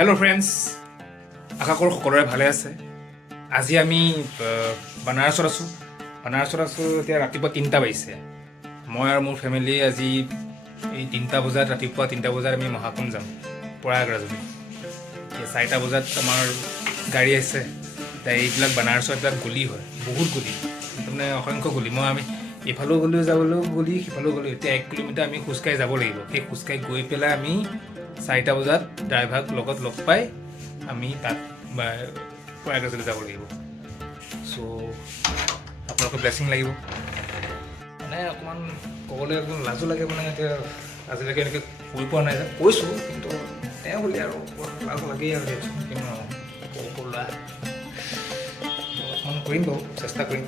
Hello' friends, আশা কৰোঁ সকলোৰে ভালে আছে। আজি আমি বানাৰসত আছোঁ। এতিয়া ৰাতিপুৱা 3টা বাজিছে। মই আৰু মোৰ ফেমিলি আজি এই 3টা বজাত ৰাতিপুৱা 3টা বজাত আমি মহাকুম যাম, প্ৰয়াগৰাজলৈ। এতিয়া 4টা বজাত আমাৰ গাড়ী আহিছে। এতিয়া এইবিলাক বানাৰসৰ এইবিলাক গলি হয়, বহুত গলি, তাৰমানে অসংখ্য গলি। আমি ইফালেও গ'লেও যাবলৈও গলি, সিফালেও গ'লেও। এতিয়া 1 কিলোমিটাৰ আমি খোজকাঢ়ি যাব লাগিব। সেই খোজকাঢ়ি গৈ পেলাই আমি 4টা বজাত ড্ৰাইভাৰক লগত লগ পাই আমি তাত প্ৰয়াগৰাজলৈ যাব লাগিব। চ' আপোনালোকৰ ব্লেছিং লাগিব। মানে অকণমান ক'বলৈ অকণ লাজো লাগে, মানে এতিয়া আজিলৈকে এনেকৈ কৈ পোৱা নাই যে, কৈছোঁ কিন্তু তেওঁ বুলি আৰু লাজ লাগেই আৰু কিনো ক'লা অকণমান কৰিম বাৰু, চেষ্টা কৰিম।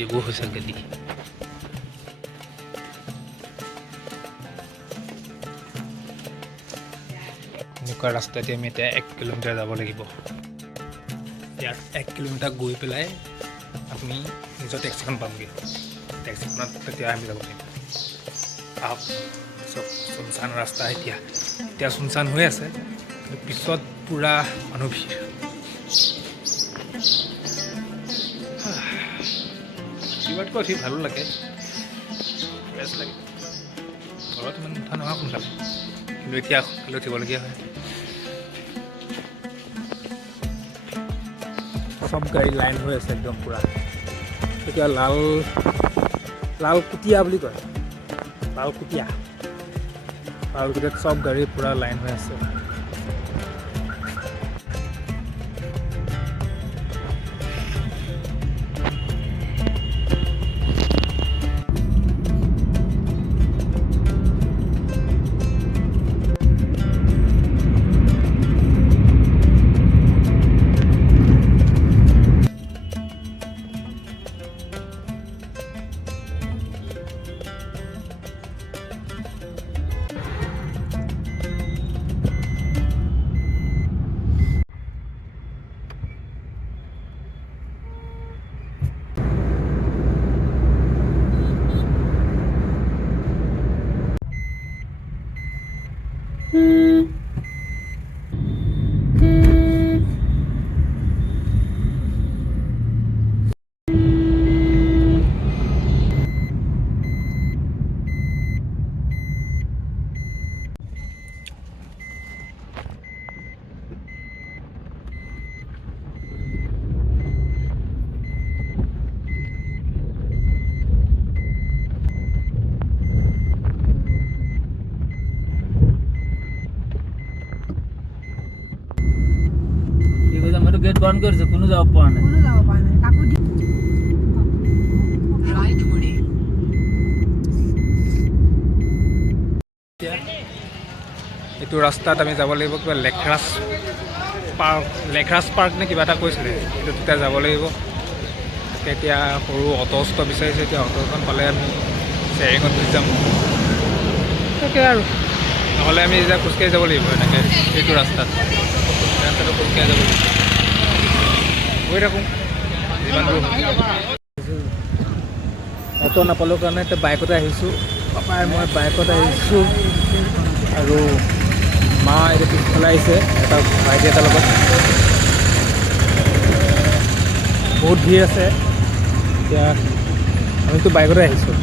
এইবোৰ হৈছে গলি। এনেকুৱা ৰাস্তাতে আমি এতিয়া 1 কিলোমিটাৰ যাব লাগিব। ইয়াত 1 কিলোমিটাৰ গৈ পেলাই আমি নিজৰ টেক্সিখন পামগৈ। টেক্সিখনত তেতিয়া আমি যাব পাৰিম। আহক, চব চুনচান ৰাস্তা। এতিয়া চুনচান হৈ আছে, কিন্তু পিছত পূৰা মানুহ ভিৰ। কিবাতকৈ উঠি ভালো লাগে, ফ্ৰেছ লাগে। ঘৰত ইমান উঠা নহয় সোনকালে, কিন্তু এতিয়া সোনকালে উঠিবলগীয়া হয়। চব গাড়ী লাইন হৈ আছে একদম পূৰা। এতিয়া লালকুটীয়া বুলি কয়, লালকুটীয়াত চব গাড়ী পূৰা লাইন হৈ আছে। গেট বন্ধ কৰিছে, কোনো যাব পৰা নাই। এইটো ৰাস্তাত আমি যাব লাগিব, কিবা লেখৰাজ পাৰ্ক নে কিবা এটা কৈছিলে, সেইটো তেতিয়া যাব লাগিব। এতিয়া সৰু অটো বিচাৰিছে, এতিয়া অটোখন পালে আমি শ্বেয়াৰিঙত গুচি যাম। তাকে আৰু নহ'লে আমি এতিয়া খোজকাঢ়ি যাব লাগিব। এনেকৈ এইটো ৰাস্তাটো খোজকাঢ়ি যাব লাগিব। গৈ থাকোঁ যিমান দূৰ। অটো নাপালোঁ কাৰণে এতিয়া বাইকতে আহিছোঁ। পাপাই মই বাইকত আহিছোঁ, আৰু মা এতিয়া পিছফালে আহিছে এটা ভাইটি এটাৰ লগত। বহুত ভিৰ আছে। এতিয়া আমিতো বাইকতে আহিছোঁ।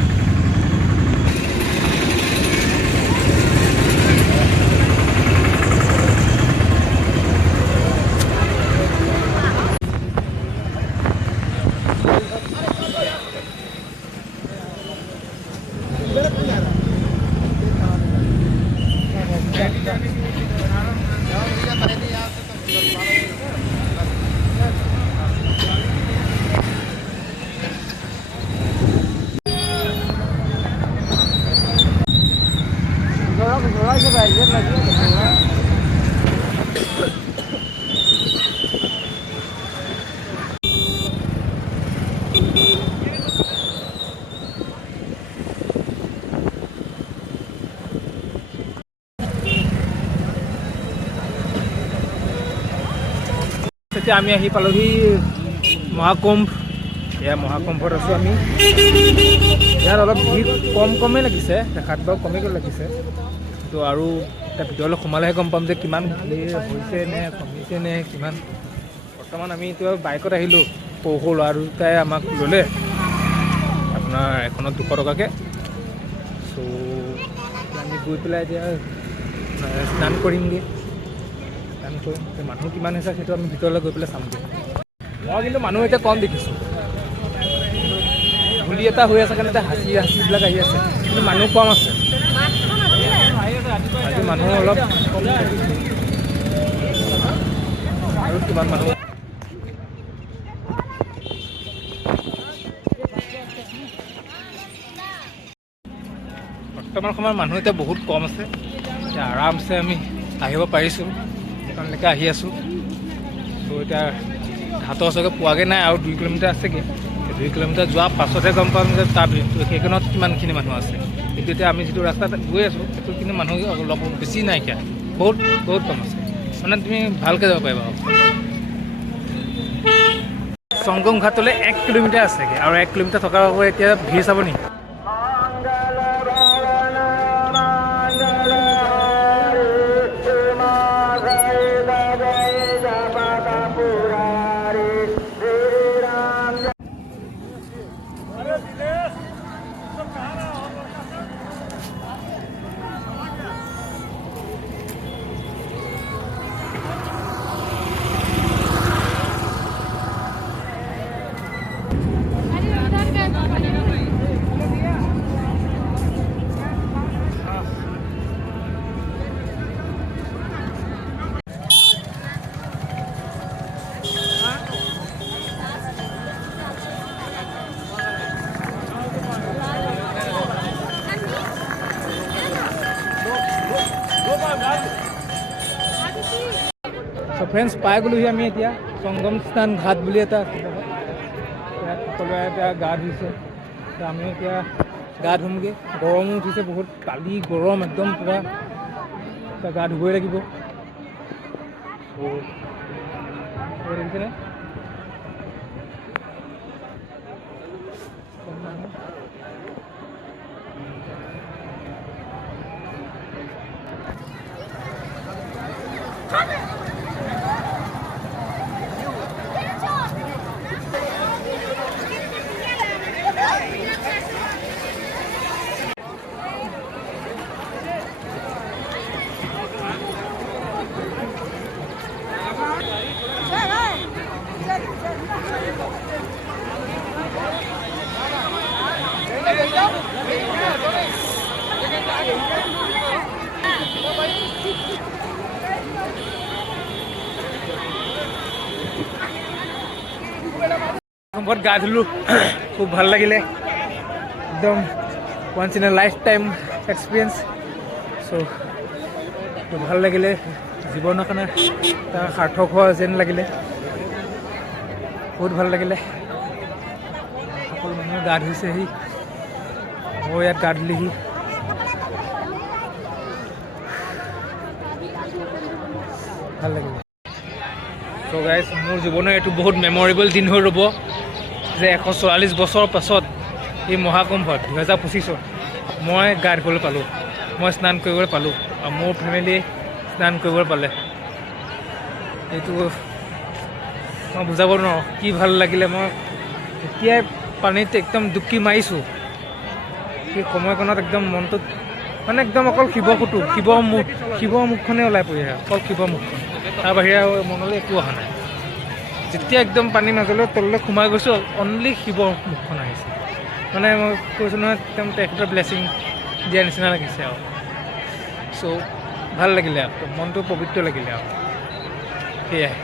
এতিয়া আমি আহি পালোহি মহাকুম্ভ। এয়া মহাকুম্ভত আছোঁ আমি। ইয়াত অলপ ভিৰ কমেই লাগিছে, দেখাত বাৰু কমেই লাগিছে, কিন্তু আৰু এতিয়া ভিতৰলৈ সোমালেহে গম পাম যে কিমান ভিৰ হৈছে নে কমিছে নে কিমান। বৰ্তমান আমি এতিয়া বাইকত আহিলোঁ, সৰু সৰু ল'ৰা দুটাই আমাক ল'লে আপোনাৰ এখনত 200 টকাকৈ। চ' আমি গৈ পেলাই এতিয়া স্নান কৰিমগৈ। স্নান কৰিম, মানুহ কিমান হৈছে সেইটো আমি ভিতৰলৈ গৈ পেলাই চামগৈ। মই কিন্তু মানুহ এতিয়া কম দেখিছোঁ। ধূলি এটা হৈ আছে কাৰণে হাঁচিবিলাক আহি আছে, কিন্তু মানুহ কম আছে। আজি মানুহ অলপ কম দেখিছোঁ। আৰু কিমান মানুহ বৰ্তমান সময়ত মানুহ এতিয়া বহুত কম আছে। এতিয়া আৰামছে আমি আহিব পাৰিছোঁ, সেইকাৰণলৈকে আহি আছোঁ। ত' এতিয়া ঘাটৰ ওচৰকৈ পোৱাগৈ নাই, আৰু 2 কিলোমিটাৰ আছেগৈ। 2 কিলোমিটাৰ যোৱাৰ পাছতহে গম পাম যে তাৰ সেইখনত কিমানখিনি মানুহ আছে। কিন্তু এতিয়া আমি যিটো ৰাস্তাত গৈ আছোঁ সেইটো কিন্তু মানুহ অলপ বেছি নাইকিয়া, বহুত কম আছে। মানে তুমি ভালকৈ যাব পাৰিবা। সংগম ঘাটলৈ 1 কিলোমিটাৰ আছেগৈ, আৰু 1 কিলোমিটাৰ থকাৰ বাবে এতিয়া ভিৰ চাব নেকি? ফ্ৰেণ্ডছ, পাই গ'লোহি আমি এতিয়া সংগম স্নান ঘাট বুলি এটা আছে। ইয়াত সকলোৱে এতিয়া গা ধুইছে। আমি এতিয়া গা ধুমগৈ। গৰমো উঠিছে বহুত, কালি গৰম একদম পূৰা। এতিয়া গা ধুবই লাগিব। দেখিছেনে? বহুত গা ধুলোঁ, খুব ভাল লাগিলে। একদম once in a lifetime experience. চ' ভাল লাগিলে, জীৱনৰ কাৰণে তাৰ সাৰ্থক হোৱা যেন লাগিলে। বহুত ভাল লাগিলে। সকলো মানুহে গা ধুইছেহি, মই ইয়াত গা ধুলিহি। ভাল লাগিলে। চ' গাইজ, মোৰ জীৱনৰ এইটো বহুত মেমৰেবল দিন হৈ ৰ'ব যে 144 বছৰৰ পাছত এই মহাকুম্ভত 2025ত মই গা ধুবলৈ পালোঁ, মই স্নান কৰিবলৈ পালোঁ, আৰু মোৰ ফেমিলি স্নান কৰিবলৈ পালে। এইটো মই বুজাব নোৱাৰোঁ কি ভাল লাগিলে। মই এতিয়াই পানীত একদম ডুবকি মাৰিছোঁ। সেই সময়কণত একদম মনটোত মানে একদম অকল শিৱৰ মুখখনেই ওলাই পৰি আহে, অকল শিৱৰ মুখখন। তাৰ বাহিৰে আৰু মনলৈ একো অহা নাই। যেতিয়া একদম পানীৰ মাজলৈ তললৈ সোমাই গৈছোঁ, অনলি শিৱৰ মুখখন আহিছে। মানে মই কৈছোঁ নহয়, একদম তেখেতৰ ব্লেছিং দিয়াৰ নিচিনা লাগিছে আৰু। চ' ভাল লাগিলে আৰু মনটো পবিত্ৰ লাগিলে আৰু সেয়াই।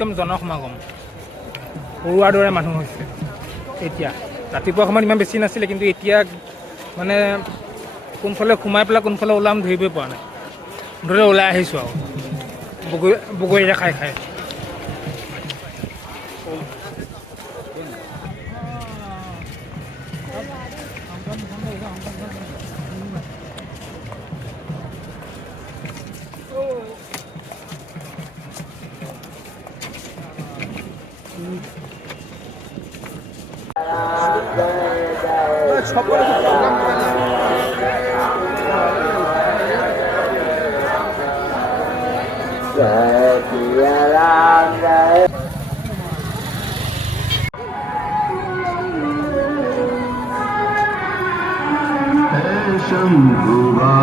একদম জনসমাগম পৰুৱাৰ দৰে মানুহ হৈছে এতিয়া। ৰাতিপুৱা সময়ত ইমান বেছি নাছিলে, কিন্তু এতিয়া মানে কোনফালে সোমাই পেলাই কোনফালে ওলাম ধৰিবই পৰা নাই। মুঠতে ওলাই আহিছোঁ আৰু বগৰীৰে খাই খাই। शंभुवा